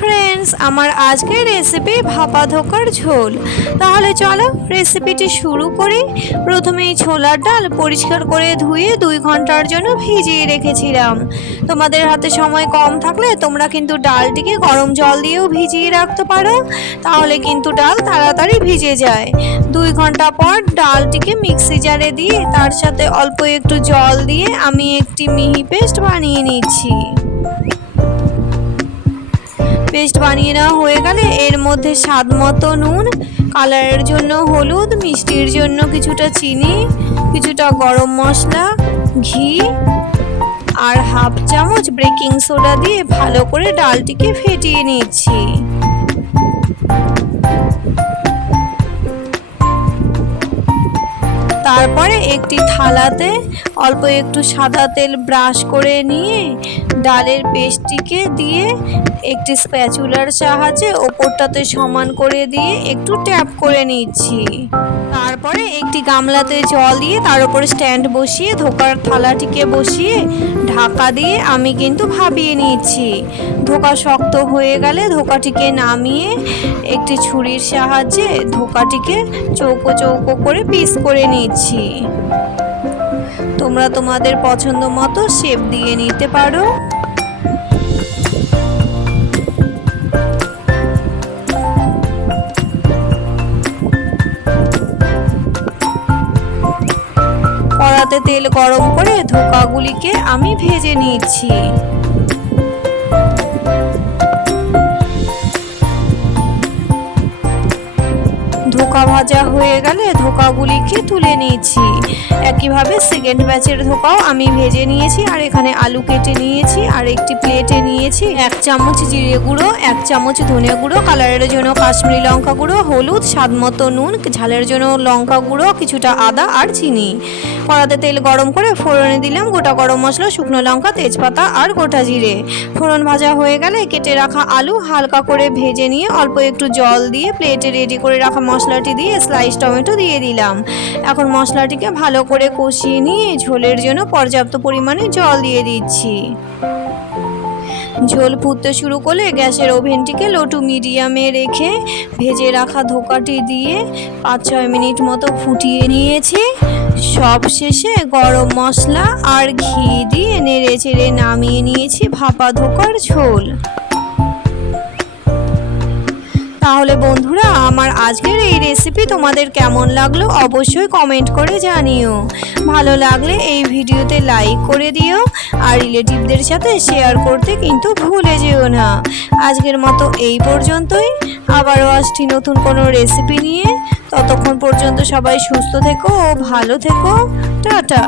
Friends, আমার আজকের recipe ভাপা ধোকার ঝোল। তাহলে চলো রেসিপিটি শুরু করি। প্রথমেই ছোলার ডাল পরিষ্কার করে ধুয়ে 2 ঘন্টার জন্য ভিজিয়ে রেখেছিলাম। তোমাদের হাতে সময় কম থাকলে তোমরা কিন্তু ডালটিকে গরম জল দিয়েও ভিজিয়ে রাখতে পারো, তাহলে কিন্তু ডাল তাড়াতাড়ি ভিজে যায়। 2 ঘন্টা পর ডালটিকে মিক্সি জারে দিয়ে তার সাথে অল্প একটু জল দিয়ে আমি একটি মিহি পেস্ট বানিয়ে নিচ্ছি। পেস্ট বানিয়ে নেওয়া হয়ে গেলে এর মধ্যে স্বাদ মতো নুন, কালারের জন্য হলুদ, মিষ্টির জন্য কিছুটা চিনি, কিছুটা গরম মশলা, ঘি আর হাফ চামচ বেকিং সোডা দিয়ে ভালো করে ডালটিকে ফেটিয়ে নিচ্ছি। তারপরে একটি থালাতে অল্প একটু সাদা তেল ব্রাশ করে নিয়ে ডালের পেস্টটিকে দিয়ে একটি স্প্যাচুলার সাহায্যে ওপরটাতে সমান করে দিয়ে একটু ট্যাপ করে নিচ্ছি। তারপরে একটি গামলাতে জল দিয়ে তার উপরে স্ট্যান্ড বসিয়ে ধোকার থালাটিকে বসিয়ে ঢাকা দিয়ে আমি কিন্তু ভাপিয়ে নিচ্ছি। ধোকা শক্ত হয়ে গেলে ধোকাটিকে নামিয়ে একটি ছুরির সাহায্যে ধোকাটিকে চৌকো চৌকো করে পিস করে নিচ্ছি। তোমরা তোমাদের পছন্দ মতো শেপ দিয়ে নিতে পারো। কড়াতে তেল গরম করে ধোকাগুলিকে আমি ভেজে নিচ্ছি। ধোকা ভাজা হয়ে গেলে ধোকাগুলিকে তুলে নিয়েছি। একইভাবে সেকেন্ড ব্যাচের ধোকাও আমি ভেজে নিয়েছি। আর এখানে আলু কেটে নিয়েছি আর একটি প্লেটে নিয়েছি 1 চামচ জিরে গুঁড়ো, 1 চামচ ধনে গুঁড়ো, কালারের জন্য কাশ্মীরি লঙ্কা গুঁড়ো, হলুদ, স্বাদ মতো নুন, ঝালের জন্য লঙ্কা গুঁড়ো, কিছুটা আদা আর চিনি। কড়াতে তেল গরম করে ফোড়নে দিলাম গোটা গরম মশলা, শুকনো লঙ্কা, তেজপাতা আর গোটা জিরে। ফোড়ন ভাজা হয়ে গেলে কেটে রাখা আলু হালকা করে ভেজে নিয়ে অল্প একটু জল দিয়ে প্লেটে রেডি করে রাখা মশলাটি দিয়ে স্লাইস টমেটো দিয়ে দিলাম। এখন মশলাটিকে ভালো করে কষিয়ে নিয়ে ঝোলের জন্য পর্যাপ্ত পরিমাণে জল দিয়ে দিচ্ছি। ঝোল ফুটতে শুরু করলে গ্যাসের ওভেনটিকে লো টু মিডিয়ামে রেখে ভেজে রাখা ধোকাটি দিয়ে 5-6 মিনিট মতো ফুটিয়ে নিয়েছি। সব শেষে গরম মশলা আর ঘি দিয়ে নেড়ে চেড়ে নামিয়ে নিয়েছি ভাপা ধোকার ঝোল। তাহলে বন্ধুরা, আমার আজকের এই রেসিপি তোমাদের কেমন লাগলো অবশ্যই কমেন্ট করে জানিও। ভালো লাগলে এই ভিডিওতে লাইক করে দিও আর রিলেটিভদের সাথে শেয়ার করতে কিন্তু ভুলে যেও না। আজকের মতো এই পর্যন্তই, আবারও আসছি নতুন কোনো রেসিপি নিয়ে। ততক্ষণ পর্যন্ত সবাই সুস্থ থেকো ও ভালো থেকো। টাটা।